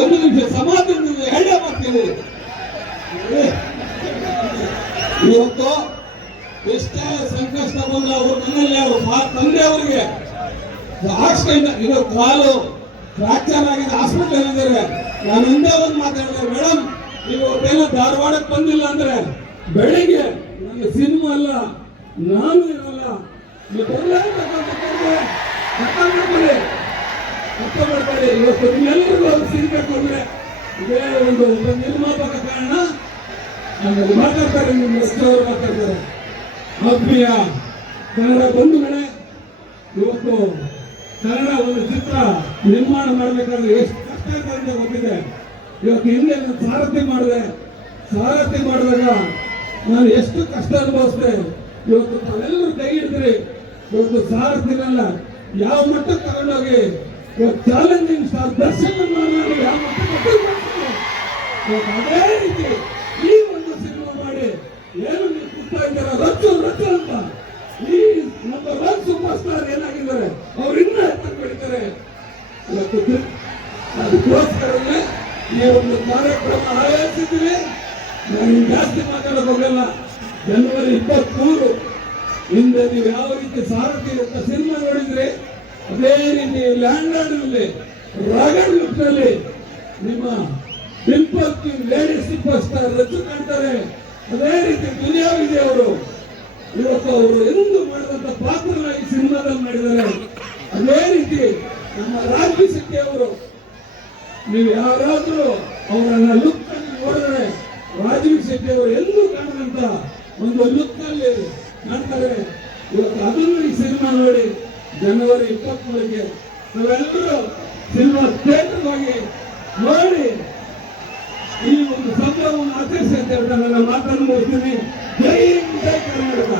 ಒಂದು ನಿಮಿಷ ಸಮಾಧಾನದಿಂದ ಹೇಳೇ ಮಾಡ್ತೀನಿ. ಇವತ್ತು ಎಷ್ಟೇ ಸಂಕಷ್ಟ ಬಂದ ಅವ್ರ ಮನೆಯಲ್ಲಿ ಅವ್ರ ತಂದೆ ಅವರಿಗೆ ಆಕ್ಸಿಡೆಂಟ್ ಇದು ಕಾಲು ಫ್ರಾಕ್ಚರ್ ಆಗಿದೆ, ಹಾಸ್ಪಿಟಲ್ ಇದ್ದಾರೆ. ನಾನು ಒಂದೇ ಒಂದು ಮಾತಾಡಿದೆ, ಮೇಡಮ್ ನೀವು ಏನೋ ಧಾರವಾಡಕ್ಕೆ ಬಂದಿಲ್ಲ ಅಂದ್ರೆ ಬೆಳಿಗ್ಗೆ ನನಗೆ ಸಿನಿಮಾ ಅಲ್ಲ, ನಾನು ಇರಲ್ಲ, ನೀವು ಮಾಡ್ಕೊಳ್ಳಿ. ಇವತ್ತು ನಿಮ್ಮೆಲ್ಲರಿಗೂ ಅವ್ರು ಸಿಗಬೇಕು ಅಂದ್ರೆ ಇದೇ ಒಂದು ನಿರ್ಮಾಪಕ ಕಾರಣ. ಆಮೇಲೆ ಮಾತಾಡ್ತಾರೆ, ನಿಮ್ಮ ಅವರು ಮಾತಾಡ್ತಾರೆ. ಆತ್ಮೀಯ ಕನ್ನಡ ಬಂಧುಗಳೇ, ಇವತ್ತು ಕನ್ನಡ ಒಂದು ಚಿತ್ರ ನಿರ್ಮಾಣ ಮಾಡಬೇಕಾದ್ರೆ ಎಷ್ಟು ಕಷ್ಟ ಇದೆ ಅಂತ ಗೊತ್ತಿದೆ. ಇವತ್ತು ಹಿಂದೆ ನಾನು ಸಾರಥಿ ಮಾಡಿದಾಗ ನಾನು ಎಷ್ಟು ಕಷ್ಟ ಅನುಭವಿಸಿದೆ. ಇವತ್ತು ತಾವೆಲ್ಲರೂ ಕೈ ಹಿಡಿದ್ರಿ. ಇವತ್ತು ಸಾರಥಿನೆಲ್ಲ ಯಾವ ಮಟ್ಟಕ್ಕೆ ತಗೊಂಡೋಗಿ ಇವತ್ತು ಚಾಲೆಂಜಿಂಗ್ ಸ್ಟಾರ್ ದರ್ಶನ ಮಾಡಿ ಯಾವ ಮಟ್ಟಕ್ಕೆ ಅದೇ ರೀತಿ ಈ ಒಂದು ಸಿನಿಮಾ ಮಾಡಿ ಏನು ನೀವು ಕೂಗ್ತಾ ಇದ್ದೀರಾ, ರಚ್ಚು ಅಂತ. ಈ ನಮ್ಮ ರನ್ ಸೂಪರ್ ಸ್ಟಾರ್ ಏನಾಗಿದ್ದಾರೆ, ಅವ್ರು ಇನ್ನೂ ಹೆಚ್ಚು ಬೆಳಿತಾರೆ. ಅದಕ್ಕೋಸ್ಕರನೇ ಈ ಒಂದು ಕಾರ್ಯಕ್ರಮ ಆಯೋಜಿಸಿದ್ದೀವಿ. ನಾನು ಜಾಸ್ತಿ ಮಾತಾಡೋಕೆ ಹೋಗಲ್ಲ. ಜನವರಿ 23 ಹಿಂದೆ ನೀವು ಯಾವ ರೀತಿ ಸಾರಥಿ ಅಂತ ಸಿನಿಮಾ ನೋಡಿದ್ರೆ ಅದೇ ರೀತಿ ಲ್ಯಾಂಡ್ಲಾರ್ಡ್ನಲ್ಲಿ ರಾಗಡ್ ಲುಕ್ನಲ್ಲಿ ನಿಮ್ಮ Dimple king lady super star Rachchu ಕಾಣ್ತಾರೆ. ಅದೇ ರೀತಿ ದುನಿಯಾ ವಿಜಯ್ ಅವರು ಇವತ್ತು ಅವರು ಎಂದು ಮಾಡಿದಂತ ಪಾತ್ರನ ಈ ಸಿನಿಮಾದಲ್ಲಿ ಮಾಡಿದ್ದಾರೆ. ಅದೇ ರೀತಿ ನಮ್ಮ ರಾಜ್ಯ ಶೆಟ್ಟಿ ಅವರು, ನೀವು ಯಾರಾದ್ರೂ ಅವರನ್ನ ಲುಕ್ ಅಲ್ಲಿ ನೋಡಿದ್ರೆ ರಾಜೀವ್ ಶೆಟ್ಟಿ ಅವರು ಎಂದೂ ಕಾಣದಂತ ಒಂದು ಲುಕ್ ನಲ್ಲಿ ಕಾಣ್ತಾರೆ. ಇವತ್ತು ಅದನ್ನು ಈ ಸಿನಿಮಾ ನೋಡಿ ಜನವರಿ 23ಕ್ಕೆ ನಾವೆಲ್ಲರೂ ಸಿನಿಮಾ ಥಿಯೇಟರ್ ಹೋಗಿ ನೋಡಿ ಈ ಒಂದು ಸಂಭ್ರಮವನ್ನು ಆಚರಿಸಿ ಅಂತ ಹೇಳ್ತಾ ನನ್ನ ಮಾತನ್ನು ಮುಗಿಸ್ತೀನಿ. ಜೈ ಕರ್ನಾಟಕ.